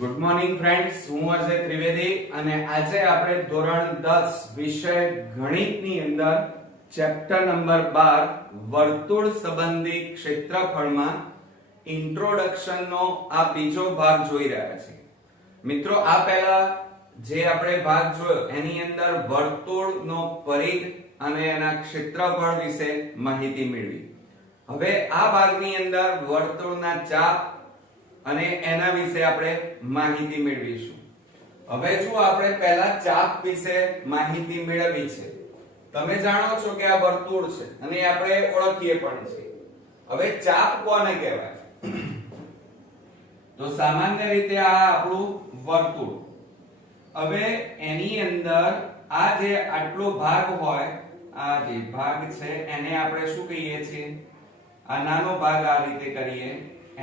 Good morning friends, હું અજય ત્રિવેદી અને આજે આપણે ધોરણ 10 વિષય ગણિતની અંદર ચેપ્ટર નંબર 12 વર્તુળ સંબંધી ક્ષેત્રફળમાં ઇન્ટ્રોડક્શન નો આ બીજો ભાગ જોઈ રહ્યા છીએ. મિત્રો, આ પહેલા જે આપણે ભાગ જોયો એની અંદર વર્તુળનો પરિઘ અને એના ક્ષેત્રફળ વિશે માહિતી મેળવી. હવે આ ભાગની અંદર વર્તુળના ચાપ અને એના વિશે આપણે માહિતી મેળવીશું. હવે જો આપણે પહેલા ચાપ વિશે માહિતી મેળવી છે. તમે જાણો છો કે આ વર્તુળ છે અને આપણે ઓળખીએ પણ છે. હવે ચાપ કોને કહેવાય? તો સામાન્ય રીતે આ આપણું વર્તુળ. હવે એની અંદર આ જે આટલો ભાગ હોય, આ જે ભાગ છે એને આપણે શું કહીએ છીએ? આ નાનો ભાગ આ રીતે કરીએ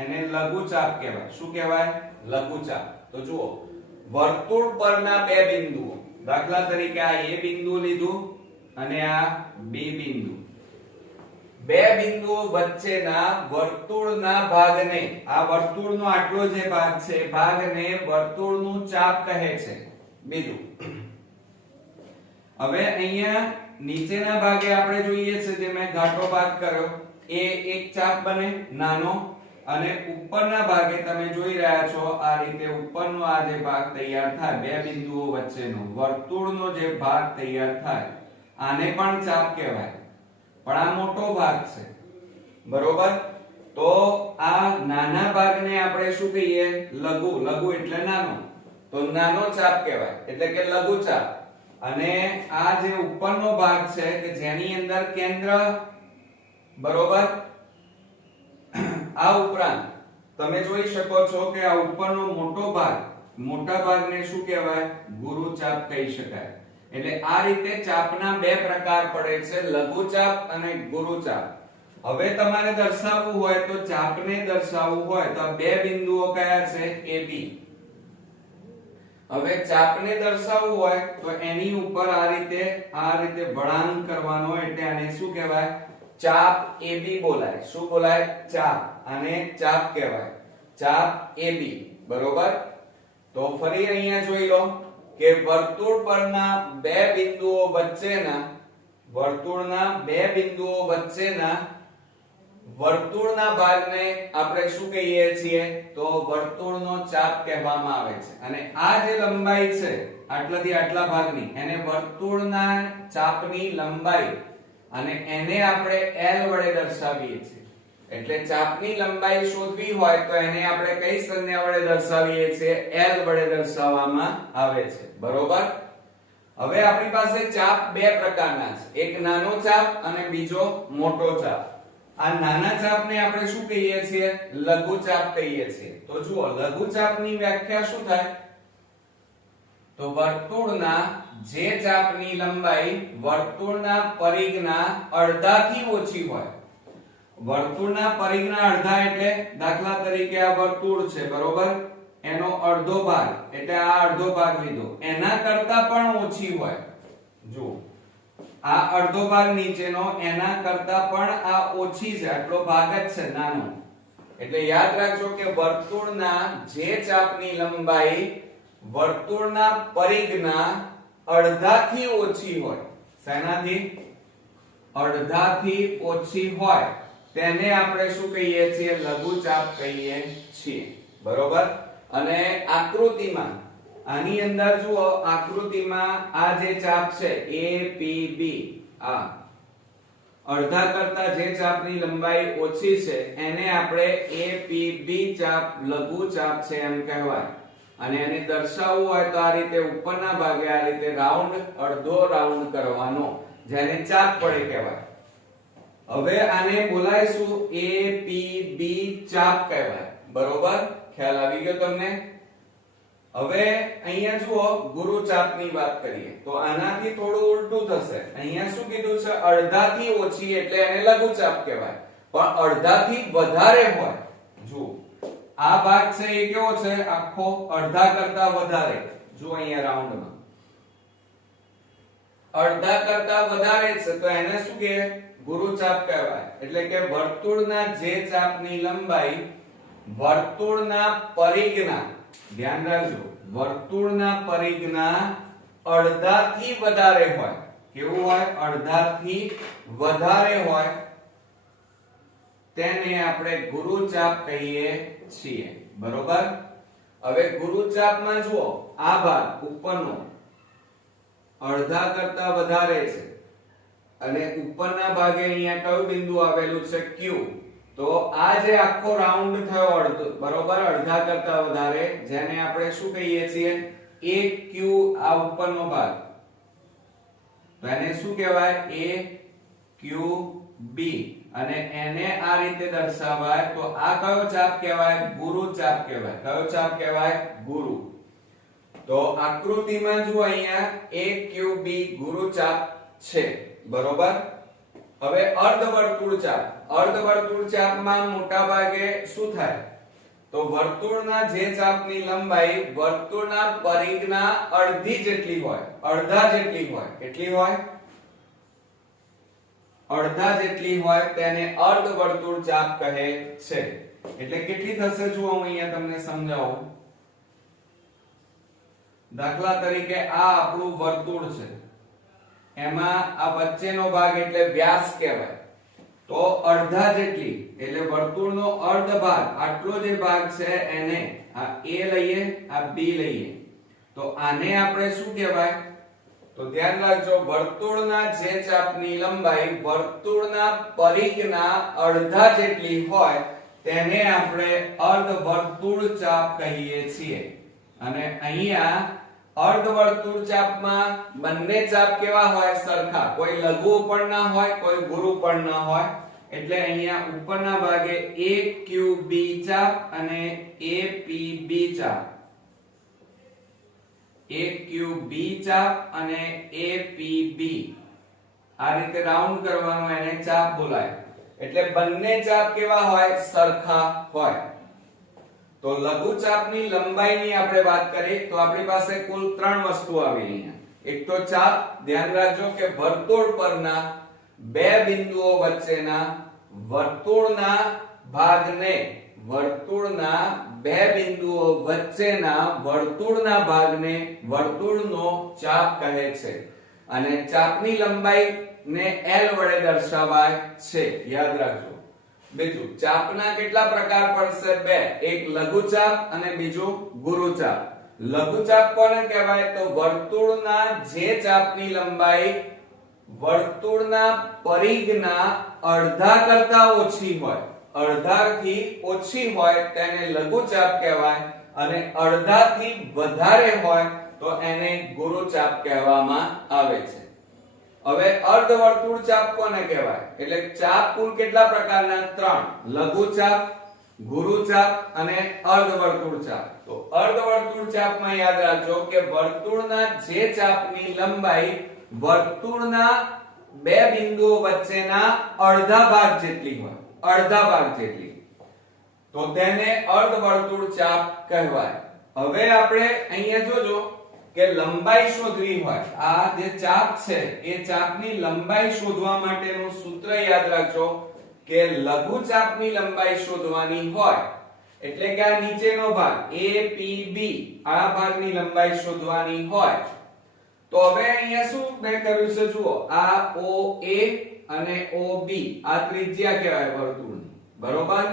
એને લઘુચાપ કહેવાય. શું કહેવાય? લઘુચાપ. તો જુઓ, વર્તુળ પરના બે બિંદુઓ, દાખલા તરીકે આ A બિંદુ લીધું અને આ B બિંદુ, બે બિંદુઓ વચ્ચેના વર્તુળના ભાગને, આ વર્તુળનો આટલો જે ભાગ છે ભાગને વર્તુળનું ચાપ કહે છે. બીજું, હવે અહીંયા નીચેના ભાગે આપણે જોઈએ છે જે મેં ઘાટો ભાગ કર્યો એ એક ચાપ બને નાનો, અને ઉપરના ભાગે તમે જોઈ રહ્યા છો આ રીતે ઉપરનો આ જે ભાગ તૈયાર થાય, બે બિંદુઓ વચ્ચેનો વર્તુળનો જે ભાગ તૈયાર થાય, આને પણ ચાપ કહેવાય. પણ આ મોટો ભાગ છે, બરોબર? તો આ નાના ભાગને આપણે શું કહીએ? લઘુ. લઘુ એટલે નાનો, તો નાનો ચાપ કહેવાય, એટલે કે લઘુ ચાપ. અને આ જે ઉપરનો ભાગ છે કે જેની અંદર કેન્દ્ર, બરોબર? આ ઉપરાંત તમે જોઈ શકો છો કે આ ઉપરનો મોટો ભાગ, મોટા ભાગને શું કહેવાય? ગુરુ ચાપ કહી શકાય. એટલે આ રીતે ચાપના બે પ્રકાર પડે છે, લઘુ ચાપ અને ગુરુ ચાપ. હવે તમારે દર્શાવવું હોય તો ચાપને દર્શાવવું હોય તો આ બે બિંદુઓ કયા છે? AB. હવે ચાપને દર્શાવવું હોય તો એની ઉપર આ રીતે વળાંક કરવાનો, એટલે આને શું કહેવાય? ચાપ AB બોલાય. શું બોલાય? ચાપ. આને ચાપ કહેવાય, ચાપ AB, બરોબર? તો ફરી અહીંયા જોઈ લો કે વર્તુળ પરના બે બિંદુઓ વચ્ચેના, વર્તુળના બે બિંદુઓ વચ્ચેના વર્તુળના ભાગને આપણે શું કહીએ છીએ? તો વર્તુળનો ચાપ કહેવામાં આવે છે. અને આ જે લંબાઈ છે આટલાથી આટલા ભાગની, એને વર્તુળના ચાપની લંબાઈ, અને એને આપણે L વડે દર્શાવીએ છીએ. એટલે ચાપની લંબાઈ શોધવી હોય તો એને આપણે કઈ સંજ્ઞા વડે દર્શાવીએ છીએ? L વડે દર્શાવવામાં આવે છે, બરોબર? હવે આપણી પાસે ચાપ બે પ્રકારના છે, એક નાનો ચાપ અને બીજો મોટો ચાપ. આ નાના ચાપને આપણે શું કહીએ છીએ? લઘુ ચાપ કહીએ છીએ. તો જુઓ, લઘુ ચાપની વ્યાખ્યા શું થાય? તો વર્તુળના જે ચાપની લંબાઈ વર્તુળના પરિઘના અડધાથી ઓછી હોય. વર્તુળના પરિઘના અડધા એટલે દાખલા તરીકે આ વર્તુળ છે, બરોબર? એનો અડધો ભાગ, એટલે આ અડધો ભાગ લીધો, એના કરતા પણ ઓછી હોય. જો આ અડધો ભાગ નીચેનો એના કરતા પણ આ ઓછી છે, આટલો ભાગ જ છે, નાનો. એટલે યાદ રાખજો કે વર્તુળના જે ચાપની લંબાઈ વર્તુળના પરિઘના અડધાથી ઓછી હોય, શેનાથી? અડધાથી ઓછી હોય તેને આપણે શું કહીએ છીએ? લઘુ ચાપ કહીએ છીએ, બરોબર? અને આકૃતિમાં આની અંદર જુઓ, આકૃતિમાં આ જે ચાપ છે APB, આ અડધા કરતા જે ચાપની લંબાઈ ઓછી છે એને આપણે APB ચાપ, લઘુ ચાપ છે એમ કહેવાય. અને એને દર્શાવવું હોય તો આ રીતે ઉપરના ભાગે આ રીતે રાઉન્ડ, અડધો રાઉન્ડ કરવાનો, જેને ચાપ વડે કહેવાય. હવે આને બોલાઈશું APB ચાપ કહેવાય, બરોબર? ખ્યાલ આવી ગયો તમને? હવે અહીંયા જુઓ, ગુરુ ચાપની વાત કરીએ તો આનાથી થોડું ઉલટું થશે. અહીંયા શું કીધું છે? અડધાથી ઓછી, એટલે એને લઘુ ચાપ કહેવાય. પણ અડધાથી વધારે હોય, જુઓ આ ભાગ છે એ કેવો છે? આખો અડધા કરતા વધારે. જો અહીંયા રાઉન્ડમાં અડધા કરતા વધારે છે તો એને શું કહેવાય? ગુરુ ચાપ કહેવાય. એટલે કે વર્તુળના જે ચાપની લંબાઈ વર્તુળના પરિઘના ધ્યાન રાખજો, વર્તુળના પરિઘના અડધાથી વધારે હોય, કેવું હોય? અડધાથી વધારે હોય તેને આપણે ગુરુચાપ કહીએ છીએ, બરોબર? હવે ગુરુચાપમાં જુઓ, આ ભાગ ઉપરનો અડધા કરતા વધારે છે અને ઉપરના ભાગે અહીંયા કયું બિંદુ આવેલું છે? Q. તો આ જે આખો રાઉન્ડ થયો અડધો, બરોબર, અડધા કરતા વધારે, જેને આપણે શું કહીએ છીએ? AQ. આ ઉપરનો ભાગ, તો એને શું કહેવાય? AQB. અને એને આ રીતે દર્શાવાય તો આ કયો ચાપ કહેવાય? ગુરુચાપ કહેવાય. કયો ચાપ કહેવાય? ગુરુ. તો આકૃતિમાં જુઓ, અહીંયા AQB ગુરુચાપ છે, બરોબર? હવે અર્ધવર્તુળ ચાપ, અર્ધવર્તુળ ચાપમાં મોટા ભાગે શું થાય? તો વર્તુળના જે ચાપની લંબાઈ વર્તુળના પરિઘના અડધી જેટલી હોય, અડધા જેટલી હોય, કેટલી હોય? અડધા જેટલી હોય તેને અર્ધવર્તુળ ચાપ કહે છે. એટલે કેટલી થશે જુઓ, હું અહીંયા તમને સમજાવું. દાખલા તરીકે આ આપણું વર્તુળ છે, એમાં આ વચ્ચેનો ભાગ એટલે વ્યાસ કહેવાય. તો અડધા જેટલી એટલે વર્તુળનો અર્ધ ભાગ, આટલો જે ભાગ છે એને આ A લઈએ, આ B લઈએ, તો આને આપણે શું કહેવાય? તો ધ્યાન રાખજો, વર્તુળના જે ચાપની લંબાઈ વર્તુળના પરિઘના અડધા જેટલી હોય તેને આપણે અર્ધવર્તુળ ચાપ કહીએ છીએ. અને અહીંયા અર્ધવર્તુળ ચાપમાં બંને ચાપ કેવા હોય? સરખા. કોઈ લઘુ પણ ના હોય, કોઈ ગુરુ પણ ના હોય. એટલે અહીંયા ઉપરના ભાગે AQB ચાપ અને APB ચાપ, AQB ચાપ અને APB આ રીતે રાઉન્ડ કરવાનું, એને ચાપ બોલાય. એટલે બંને ચાપ કેવા હોય? સરખા હોય. તો લઘુચાપની લંબાઈની આપણે વાત કરીએ તો આપણી પાસે કુલ 3 વસ્તુ આવી અહીંયા. એક તો ચાપ, ધ્યાન રાખજો કે વર્તુળ પરના બે બિંદુઓ વચ્ચેના વર્તુળના ભાગને, વર્તુળના બે બિંદુઓ વચ્ચેના વર્તુળના ભાગને વર્તુળનો ચાપ કહે છે. અને ચાપની લંબાઈને L વડે દર્શાવાય છે, યાદ રાખજો. બીજું, ચાપના કેટલા પ્રકાર પડશે? 2. એક લઘુચાપ અને બીજું ગુરુચાપ. લઘુચાપ કોને કહેવાય? તો વર્તુળના જે ચાપની લંબાઈ વર્તુળના પરિઘના અડધા કરતા ઓછી હોય, અડધાથી ઓછી હોય તેને લઘુચાપ કહેવાય. અને અડધાથી વધારે હોય તો એને ગુરુચાપ કહેવામાં આવે છે. હવે અર્ધવર્તુળ ચાપ કોને કહેવાય? એટલે ચાપ કુલ કેટલા પ્રકારના? 3. લઘુચાપ, ગુરુચાપ અને અર્ધવર્તુળ ચાપ. તો અર્ધવર્તુળ ચાપમાં યાદ રાખજો કે વર્તુળના જે ચાપની લંબાઈ વર્તુળના બે બિંદુઓ વચ્ચેના અડધા ભાગ જેટલી હોય, અડધા ભાગ જેટલી, તો તેને અર્ધવર્તુળ ચાપ કહેવાય. હવે આપણે અહીંયા જોજો કે લંબાઈ શોધવી હોય, આ જે ચાપ છે એ ચાપની લંબાઈ શોધવા માટેનું સૂત્ર યાદ રાખજો કે લઘુચાપની લંબાઈ શોધવાની હોય એટલે કે આ નીચેનો ભાગ APB, આ ભાગની લંબાઈ શોધવાની હોય તો હવે અહીંયા શું મેં કર્યું છે જુઓ, આ OA અને OB આ ત્રિજ્યા કહેવાય વર્તુળની, બરોબર?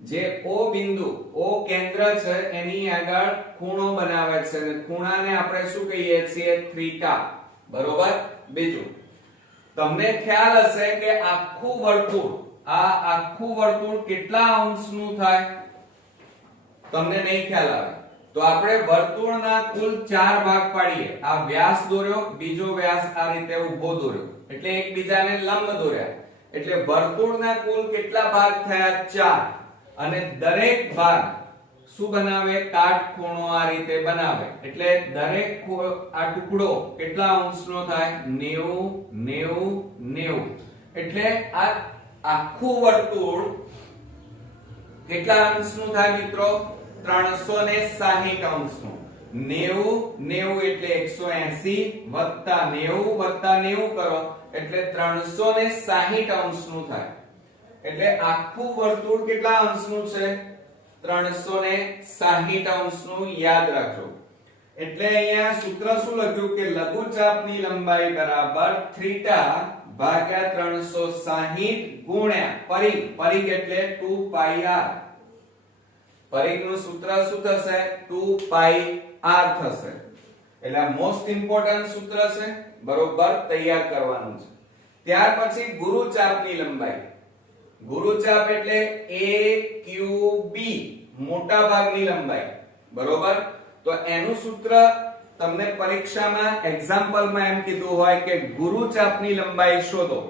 જે O બિંદુ, O કેન્દ્ર છે એની આગળ ખૂણો બનાવે છે અને ખૂણાને આપણે શું કહીએ છીએ? થીટા, બરોબર? બીજું, તમને ખ્યાલ હશે કે આખું વર્તુળ, આ આખું વર્તુળ કેટલા અંશનું થાય? તમને નહીં ખ્યાલ આવે તો આપણે વર્તુળના કુલ 4 ભાગ પાડીએ. આ વ્યાસ દોર્યો, બીજો વ્યાસ આ રીતે ઊભો દોર્યો, એટલે એકબીજાને લંબ દોર્યા, એટલે વર્તુળના કુલ કેટલા ભાગ થયા? 4. અને દરેક ભાગ શું બનાવે? કાટખૂણો આ રીતે બનાવે, એટલે દરેક આ ટુકડો કેટલા અંશનો થાય? 90 90 90. એટલે આ આખું વર્તુળ કેટલા અંશનું થાય મિત્રો? 360 અંશનું. 90 90 એટલે 180 વત્તા 90 વત્તા 90 કરો એટલે 360 અંશનું થાય. એટલે આખું વર્તુળ કેટલા અંશનું છે? 360 અંશનું યાદ રાખજો. એટલે અહીંયા સૂત્ર શું લખ્યું કે લઘુચાપની લંબાઈ બરાબર થીટા ભાગ્યા 360 ગુણ્યા પરિઘ. પરિઘ એટલે 2πr. પરિઘનું સૂત્ર શું થશે? 2πr થશે. એટલે આ મોસ્ટ ઇમ્પોર્ટન્ટ સૂત્ર છે, બરોબર તૈયાર કરવાનું છે. ત્યાર પછી ગુરુચાપની લંબાઈ. ગુરુચાપ એટલે AQB, મોટા ભાગની લંબાઈ, બરોબર. તો એનું સૂત્ર તમને પરીક્ષામાં એક્ઝામ્પલમાં એમ કીધું હોય કે ગુરુચાપની લંબાઈ શોધો,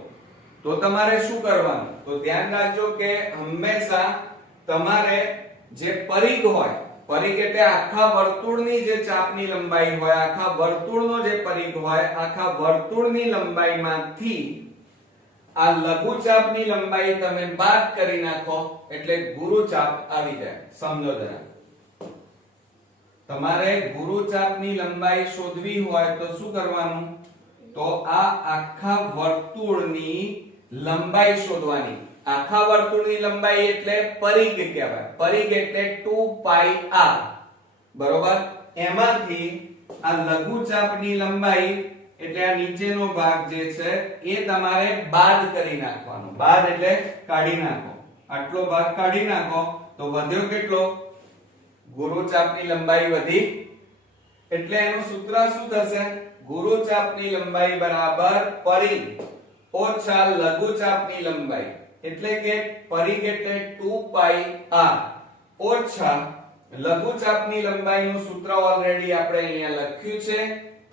તો તમારે શું કરવાનું? તો ધ્યાન રાખજો કે હંમેશા તમારે જે પરિઘ હોય, પરિઘ એટલે આખા વર્તુળની જે ચાપની લંબાઈ હોય, આખા વર્તુળનો જે પરિઘ હોય, આખા વર્તુળની લંબાઈમાંથી આ લઘુચાપની લંબાઈ તમે બાદ કરી નાખો એટલે ગુરુચાપ આવી જાય. સમજો જરા. તમારે ગુરુચાપની લંબાઈ શોધવી હોય તો શું કરવાનું? તો આ આખા વર્તુળની લંબાઈ શોધવાની. આખા વર્તુળની લંબાઈ એટલે પરિઘ કહેવાય. પરિઘ એટલે 2πr, બરોબર. એમાંથી આ લઘુચાપની લંબાઈ એટલે આ નીચેનો ભાગ જે છે એ તમારે બાદ કરી નાખવાનો. બાદ એટલે કાઢી નાખો. આટલો ભાગ કાઢી નાખો તો વધ્યો કેટલો? ગુરુચાપની લંબાઈ વધી. એટલે એનું સૂત્ર શું થશે? ગુરુચાપની લંબાઈ બરાબર પરિઘ ઓછા લઘુચાપની લંબાઈ. એટલે કે પરિઘ એટલે 2πr ઓછા લઘુચાપની લંબાઈનું સૂત્ર ઓલરેડી આપણે અહીંયા લખ્યું છે.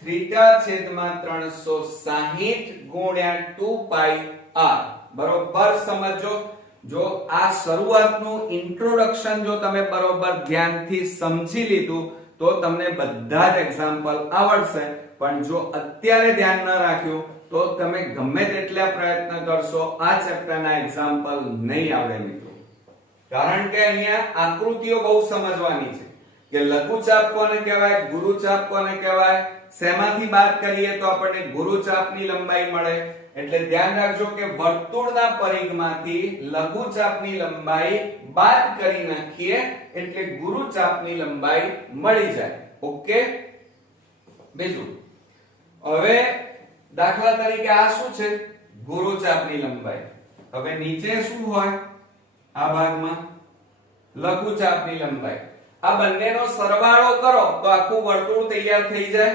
થીટા છેદમાં 360 ગુણ્યા 2πr. બરોબર સમજો. જો આ શરૂઆતનું ઇન્ટ્રોડક્શન જો તમે બરોબર ધ્યાનથી સમજી લીધું તો તમને બધા જ એક્ઝામ્પલ આવડશે. પણ જો અત્યારે ધ્યાન ન રાખ્યું તો તમે ગમે તેટલા પ્રયત્ન કરશો આ ચેપ્ટરના એક્ઝામ્પલ નહીં આવડે મિત્રો. કારણ કે અહીંયા આકૃતિઓ બહુ સમજવાની છે કે લઘુચાપ કોને કહેવાય, ગુરુચાપ કોને કહેવાય. શેમાંથી બાદ કરીએ તો આપણને ગુરુચાપની લંબાઈ મળે. એટલે ધ્યાન રાખજો કે વર્તુળના પરિઘમાંથી લઘુચાપની લંબાઈ બાદ કરી નાખીએ એટલે ગુરુચાપની લંબાઈ મળી જાય. ઓકે. બીજું, હવે દાખલા તરીકે આ શું છે? ગુરુચાપની લંબાઈ. હવે નીચે શું હોય? આ ભાગમાં લઘુચાપની લંબાઈ. આ બંનેનો સરવાળો કરો તો આખું વર્તુળ તૈયાર થઈ જાય.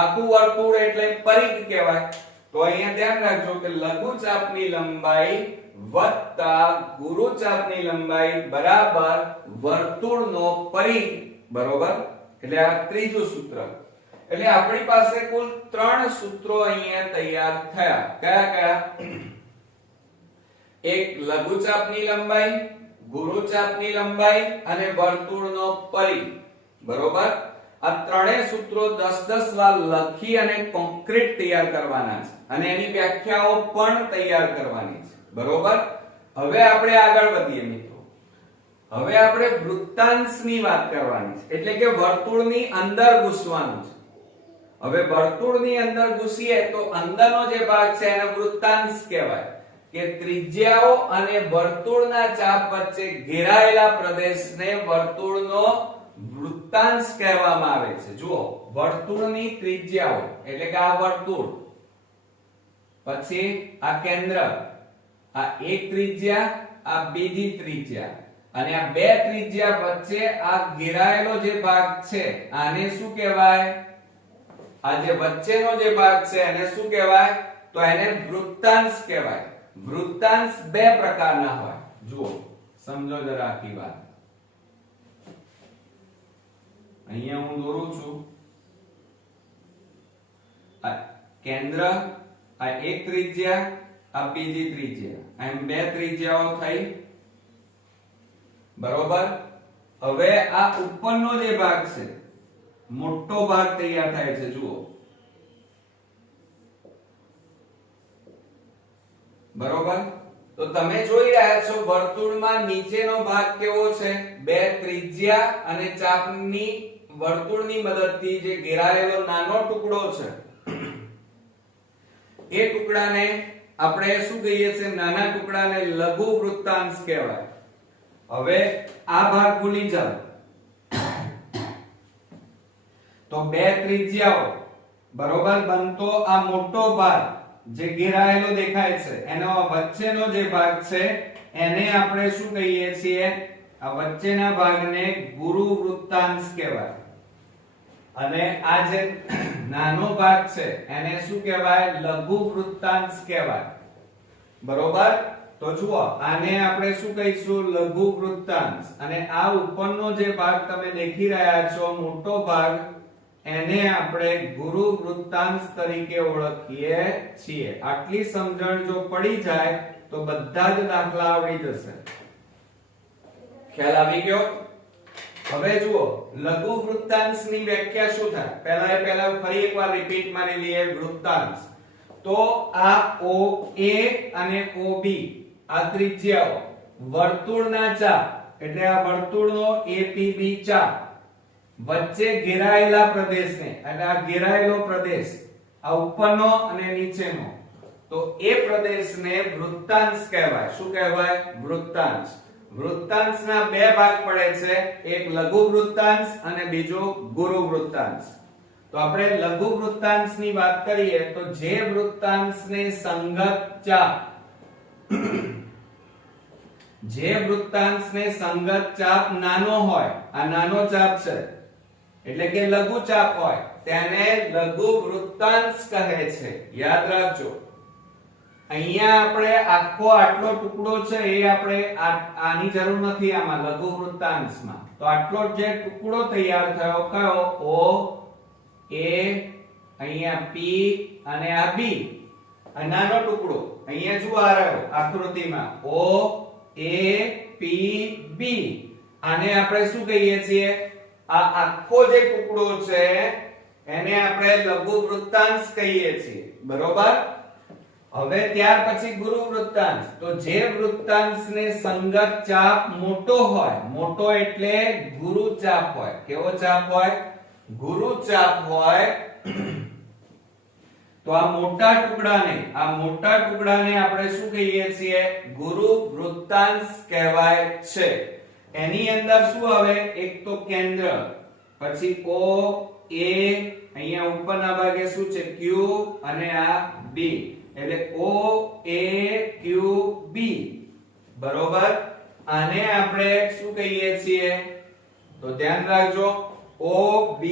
આખું વર્તુળ એટલે પરિઘ કહેવાય. તો અહીંયા ધ્યાન રાખજો કે લઘુચાપની લંબાઈ વત્તા ગુરુચાપની લંબાઈ બરાબર વર્તુળનો પરિઘ, બરોબર. એટલે આ ત્રીજું સૂત્ર. એટલે આપણી પાસે કુલ 3 સૂત્રો અહીંયા તૈયાર થયા. કયા કયા? એક લઘુચાપની લંબાઈ, ગુરુચાપની લંબાઈ અને વર્તુળનો પરિઘ, બરોબર. આ ત્રણેય સૂત્રો 10-10 વાર લખી અને કોન્ક્રીટ તૈયાર કરવાના છે અને એની વ્યાખ્યાઓ પણ તૈયાર કરવાની છે, બરોબર. હવે આપણે આગળ વધીએ મિત્રો. હવે આપણે વૃત્તાંશની વાત કરવાની છે. એટલે કે વર્તુળની અંદર ઘૂસવાનું છે. હવે વર્તુળની અંદર ઘૂસીએ તો અંદરનો જે ભાગ છે એને વૃત્તાંશ કહેવાય. કે ત્રિજ્યાઓ અને વર્તુળના ચાપ વચ્ચે ઘેરાયેલા પ્રદેશને વર્તુળનો વૃત્તાંશ કહેવામાં આવે છે. જુઓ, વર્તુળની ત્રિજ્યાઓ એટલે કે આ વર્તુળ, પછી આ કેન્દ્ર, આ એક ત્રિજ્યા, આ બીજી ત્રિજ્યા અને આ બે ત્રિજ્યા વચ્ચે આ ઘેરાયેલો જે ભાગ છે આને શું કહેવાય? આ જે વચ્ચેનો જે ભાગ છે એને શું કહેવાય? તો એને વૃત્તાંશ કહેવાય. વૃત્તાંશ બે પ્રકારના હોય. જુઓ, સમજો જરા આખી વાત. અહીંયા હું દોરું છું. આ કેન્દ્ર, આ એક ત્રિજ્યા, આ બીજી ત્રિજ્યા, એમ બે ત્રિજ્યાઓ થઈ, બરોબર. હવે આ ઉપરનો જે ભાગ છે, મોટો ભાગ તૈયાર થાય છે. જુઓ, બરોબર. તો તમે જોઈ રહ્યા છો વર્તુળમાં નીચેનો ભાગ કેવો છે? બે ત્રિજ્યા અને ચાપની વર્તુળની મદદથી જે ઘેરાયેલો નાનો ટુકડો છે એ ટુકડાને આપણે શું કહીએ છીએ? નાના ટુકડાને લઘુ વૃત્તાંશ કહેવાય. હવે આ ભાગ ભૂલી જાઓ તો બે ત્રિજ્યાઓ બરોબર બનતો આ મોટો ભાગ જે ઘેરાયેલો દેખાય છે એનો વચ્ચેનો જે ભાગ છે એને આપણે શું કહીએ છીએ આ વચ્ચેના ભાગને ગુરુ વૃત્તાંશ કહેવાય અને આ જે નાનો ભાગ છે એને શું કહેવાય લઘુ વૃત્તાંશ કહેવાય બરોબર તો જુઓ આને આપણે શું કહીશું લઘુ વૃત્તાંશ અને આ ઉપરનો જે ભાગ તમે દેખી રહ્યા છો મોટો ભાગ એને આપણે ગુરુ વૃત્તાંશ તરીકે ઓળખીએ છીએ આટલી સમજણ જો પડી જાય તો બધા જ દાખલા આવડી જશે ખ્યાલ આવી ગયો હવે જુઓ લઘુ વૃત્તાંશની વ્યાખ્યા શું થાય પહેલા ફરી એકવાર રિપીટ મારી લઈએ વૃત્તાંશ તો આ OA અને OB આ ત્રિજ્યાઓ વર્તુળના ચાપ એટલે આ વર્તુળનો APB ચાપ વચ્ચે ઘેરાયેલા પ્રદેશને એટલે આ ઘેરાયેલો પ્રદેશ આ ઉપરનો અને નીચેનો તો એ પ્રદેશને વૃત્તાંશ કહેવાય શું કહેવાય વૃત્તાંશ વૃત્તાંશના બે ભાગ પડે છે એક લઘુ વૃત્તાંશ અને બીજો ગુરુ વૃત્તાંશ તો આપણે લઘુ વૃત્તાંશની વાત કરીએ તો જે વૃત્તાંશને સંગત ચાપ જે વૃત્તાંશને સંગત ચાપ નાનો હોય આ નાનો ચાપ છે એટલે કે લઘુ ચાપ હોય તેને લઘુ વૃત્તાંશ કહે છે યાદ રાખજો અહીંયા આપણે આખો આટલો ટુકડો છે એ આપણે આની જરૂર નથી આમાં લઘુ વૃત્તાંશમાં તો આટલો જે ટુકડો તૈયાર થયો કયો O A અહીંયા P અને આ B આ નાનો ટુકડો અહીંયા જો આ રહ્યો આકૃતિમાં O A P B આને આપણે શું કહીએ છીએ આ આખો જે ટુકડો છે એને આપણે લઘુ વૃત્તાંશ કહીએ છીએ બરોબર હવે ત્યાર પછી ગુરુ વૃત્તાંશ તો જે વૃત્તાંશને સંગત ચાપ મોટો હોય મોટો એટલે ગુરુ ચાપ હોય કેવો ચાપ હોય ગુરુ ચાપ હોય તો આ મોટા ટુકડાને આપણે શું કહીએ છીએ ગુરુ વૃત્તાંશ કહેવાય છે એની અંદર શું આવે એક તો કેન્દ્ર પછી O A અહીંયા ઉપરના ભાગે શું છે Q અને આ B એટલે O A Q B બરોબર આને આપણે શું કહીએ છીએ તો ધ્યાન રાખજો O B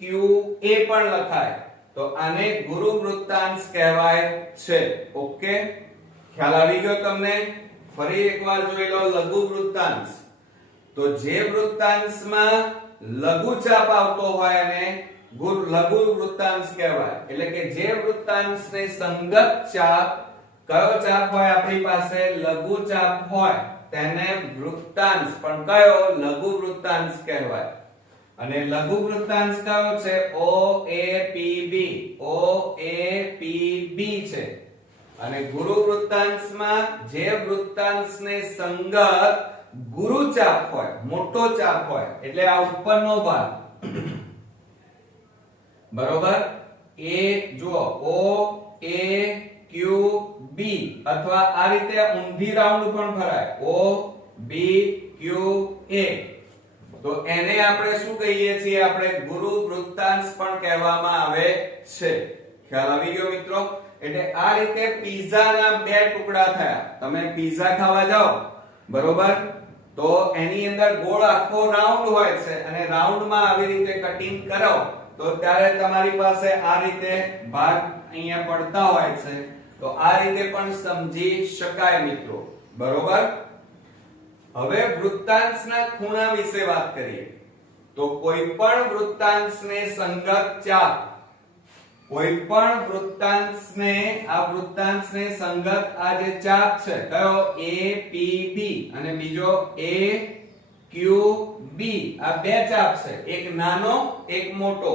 Q A પણ લખાય તો આને ગુરુ વૃત્તાંશ કહેવાય છે ઓકે ખ્યાલ આવી ગયો તમને ફરી એકવાર જોઈ લો લઘુ વૃત્તાંશ તો જે વૃત્તાંશમાં લઘુ ચાપ આવતો હોય અને લઘુ વૃત્તાંશ કહેવાય એટલે કે જે વૃત્તાંશને સંગત ચાપ કયો ચાપ હોય આપણી પાસે લઘુ ચાપ હોય તેને વૃત્તાંશ પણ કયો લઘુ વૃત્તાંશ કહેવાય અને લઘુ વૃત્તાંશ કયો છે OAPB OAPB છે અને ગુરુ વૃત્તાંશમાં જે વૃત્તાંશને સંગત ગુરુ ચાપ હોય મોટો ચાપ હોય એટલે આ ઉપરનો ભાગ બરોબર એ જુઓ O A Q B અથવા આ રીતે ઊંધી રાઉન્ડ પણ ફરાય O B Q A તો એને આપણે શું કહીએ છીએ આપણે ગુરુ વૃત્તાંશ પણ કહેવામાં આવે છે ખ્યાલ આવી ગયો મિત્રો એટલે આ રીતે પિઝાના બે ટુકડા થયા તમે પિઝા ખાવા જાઓ બરોબર તો એની અંદર ગોળ આખો રાઉન્ડ હોય છે અને રાઉન્ડમાં આવી રીતે કટિંગ કરો તો ત્યારે તમારી પાસે આ રીતે ભાગ અહીંયા પડતા હોય છે તો આ રીતે પણ સમજી શકાય મિત્રો બરોબર હવે વૃત્તાંશના ખૂણા વિશે વાત કરીએ તો કોઈ પણ વૃત્તાંશને સંગત ચાપ કોઈ પણ વૃત્તાંશને સંગત આ જે ચાપ છે કયો APB અને બીજો AQB આ બે ચાપ છે એક નાનો એક મોટો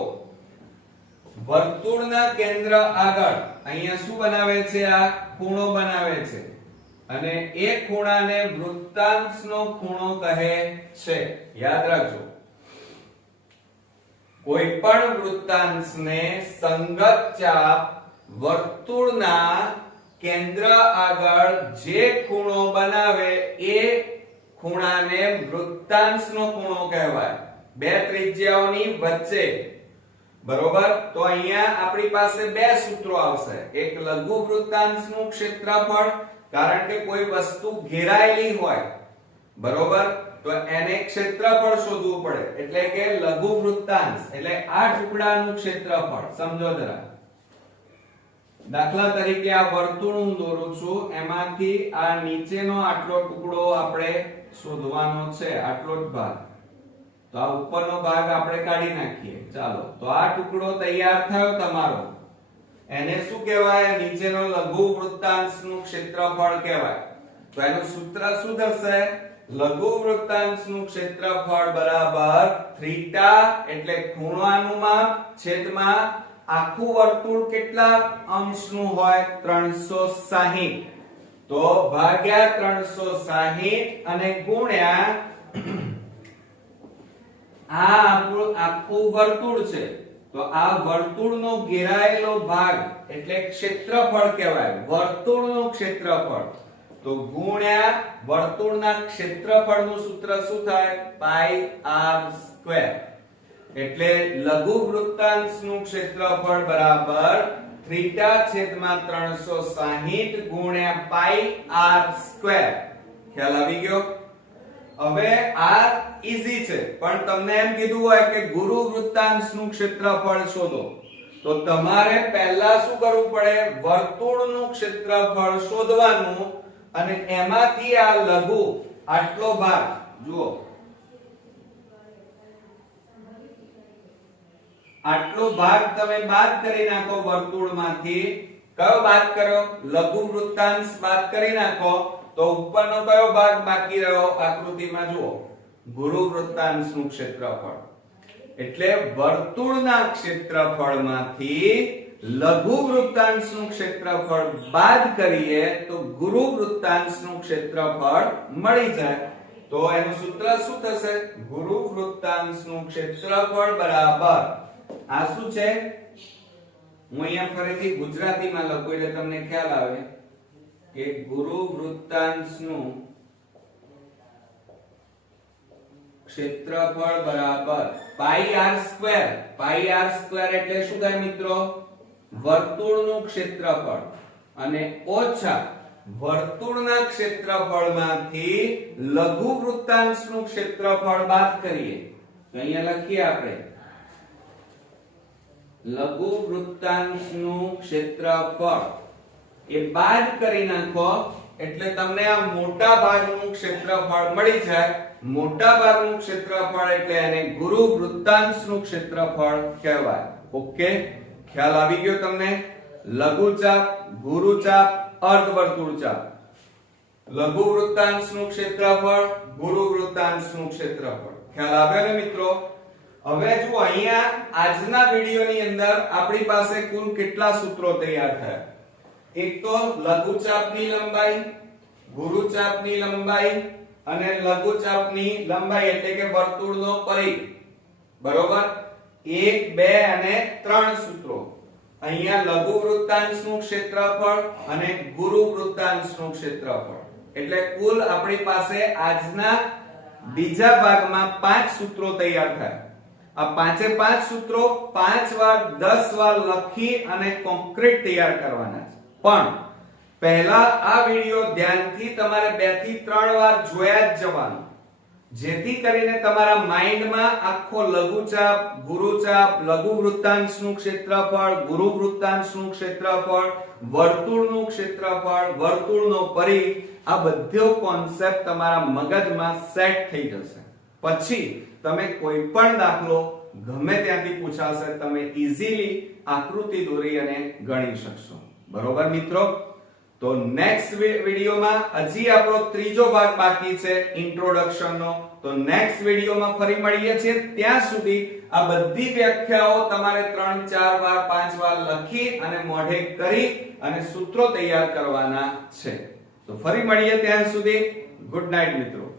વર્તુળના કેન્દ્ર આગળ અહીંયા શું બનાવે છે આ ખૂણો બનાવે છે અને એ ખૂણાને વૃત્તાંશનો ખૂણો કહે છે યાદ રાખજો કોઈ પણ વૃત્તાંશને સંગત ચાપ વર્તુળના કેન્દ્ર આગળ જે ખૂણો બનાવે એ ખૂણાને વૃત્તાંશનો ખૂણો કહેવાય, બે ત્રિજ્યાઓની વચ્ચે, બરોબર. તો અહીંયા આપણી પાસે બે સૂત્રો આવશે, એક લઘુ વૃત્તાંશનું ક્ષેત્રફળ, કારણ કે કોઈ વસ્તુ ઘેરાયેલી હોય, બરોબર, તો એને ક્ષેત્રફળ શોધવું પડે, એટલે કે લઘુ વૃત્તાંશ એટલે આ ટુકડાનું ક્ષેત્રફળ. સમજો જરા, દાખલા તરીકે આ વર્તુળ હું દોરું છું, એમાંથી આ નીચેનો આટલો ટુકડો આપણે શોધવાનો છે, આટલો જ ભાગ. તો આ ઉપરનો ભાગ આપણે કાઢી નાખીએ. ચાલો, તો આ ટુકડો તૈયાર થયો તમારો, એને શું કહેવાય? નીચેનો લઘુ વૃત્તાંશનું ક્ષેત્રફળ કહેવાય. તો એનું સૂત્ર શું થશે? લઘુ વૃત્તાંશનું ક્ષેત્રફળ બરાબર થીટા એટલે ખૂણાનું માપ છેદમાં આખું વર્તુળ કેટલા અંશનું હોય? 360. તો ભાગ્યા 360 અને ગુણ્યા આ આપણું આખું વર્તુળ છે, તો આ વર્તુળનો ઘેરાયેલો ભાગ એટલે ક્ષેત્રફળ કહેવાય, વર્તુળનું ક્ષેત્રફળ. તો ગુણ્યા વર્તુળના ક્ષેત્રફળનું સૂત્ર શું થાય? પાઈ r સ્ક્વેર. એટલે લઘુ વૃત્તાંશનું ક્ષેત્રફળ બરાબર થીટા છેદમાં 360 ગુણ્યા પાઈ r સ્ક્વેર. ખ્યાલ આવી ગયો? હવે આ ઈઝી છે, પણ તમને એમ કીધું હોય કે ગુરુ વૃત્તાંશનું ક્ષેત્રફળ શોધો, તો તમારે પહેલા શું કરવું પડે? વર્તુળનું ક્ષેત્રફળ શોધવાનું, અને એમાંથી આ લઘુ આટલો ભાગ જુઓ, આટલો ભાગ તમે બાદ કરી નાખો વર્તુળમાંથી. કયો બાદ કર્યો? લઘુ વૃત્તાંશ બાદ કરી નાખો, તો ઉપરનો કયો ભાગ બાકી રહ્યો? આકૃતિમાં જુઓ, ગુરુ વૃત્તાંશનું ક્ષેત્રફળ. એટલે વર્તુળના ક્ષેત્રફળમાંથી લઘુ વૃત્તાંશનું ક્ષેત્રફળ બાદ કરીએ તો ગુરુ વૃત્તાંશનું ક્ષેત્રફળ મળી જાય. તો એનું સૂત્ર શું થશે? ગુરુ વૃત્તાંશનું ક્ષેત્રફળ બરાબર આ શું છે? હું અહીંયા ફરીથી ગુજરાતીમાં લખું એટલે તમને ખ્યાલ આવે કે ગુરુ વૃત્તાંશનું ક્ષેત્રફળ બરાબર પાઈ r સ્ક્વેર. પાઈ r સ્ક્વેર એટલે શું થાય મિત્રો? વર્તુળનું ક્ષેત્રફળ, અને ઓછા વર્તુળના ક્ષેત્રફળમાંથી લઘુ વૃત્તાંશનું ક્ષેત્રફળ બાદ કરીએ. તો અહીંયા લખીએ આપણે લઘુ વૃત્તાંશનું ક્ષેત્રફળ એ બાદ કરી નાખો એટલે તમને આ મોટા ભાગનું ક્ષેત્રફળ મળી જાય. મોટા ભાગનું ક્ષેત્રફળ એટલે એને ગુરુ વૃત્તાંશનું ક્ષેત્રફળ કહેવાય. ઓકે, ખ્યાલ આવી ગયો તમને? લઘુ ચાપ, ગુરુ ચાપ, અર્ધવર્તુળ ચાપ. લઘુ વૃત્તાંશનું ક્ષેત્રફળ, ગુરુ વૃત્તાંશનું ક્ષેત્રફળ. ખ્યાલ આવ્યો ને મિત્રો? હવે જો અહીંયા આજના વિડિયોની અંદર આપણી પાસે કુલ કેટલા સૂત્રો તૈયાર થયા? એક તો લઘુ ચાપની લંબાઈ, ગુરુ ચાપની લંબાઈ અને લઘુ ચાપની લંબાઈ એટલે કે વર્તુળનો પરિઘ. બરોબર? 1, 2 અને 3 સૂત્રો. અહીંયા લઘુ વૃત્તાંશનું ક્ષેત્રફળ અને ગુરુ વૃત્તાંશનું ક્ષેત્રફળ. એટલે કુલ આપણી પાસે આજના બીજા ભાગમાં 5 સૂત્રો તૈયાર થયા. આ પાંચે 5 સૂત્રો 5 વાર 10 વાર લખી અને કોન્ક્રીટ તૈયાર કરવાના છે. પણ પહેલા આ વિડિયો ધ્યાનથી તમારે 2 થી 3 વાર જોયા જ જવાનું, જેથી કરીને તમારા માઇન્ડમાં આખો લઘુચાપ, ગુરુચાપ, લઘુ વૃત્તાંશનું ક્ષેત્રફળ, ગુરુ વૃત્તાંશનું ક્ષેત્રફળ, વર્તુળનું ક્ષેત્રફળ, વર્તુળનો પરિઘ, આ બધો કોન્સેપ્ટ તમારા મગજમાં સેટ થઈ જશે. પછી તમે કોઈ પણ દાખલો ગમે ત્યાંથી પૂછાશે, તમે ઈઝીલી આકૃતિ દોરી અને ગણી શકશો. બરોબર મિત્રો? તો નેક્સ્ટ વિડિયોમાં હજી આપણો ત્રીજો ભાગ બાકી છે ઇન્ટ્રોડક્શનનો. તો નેક્સ્ટ વિડિયોમાં ફરી મળીએ છીએ. ત્યાં સુધી આ બધી વ્યાખ્યાઓ તમારે 3, 4 વાર 5 વાર લખી અને મોઢે કરી અને સૂત્રો તૈયાર કરવાના છે. તો ફરી મળીએ, ત્યાં સુધી ગુડ નાઈટ મિત્રો.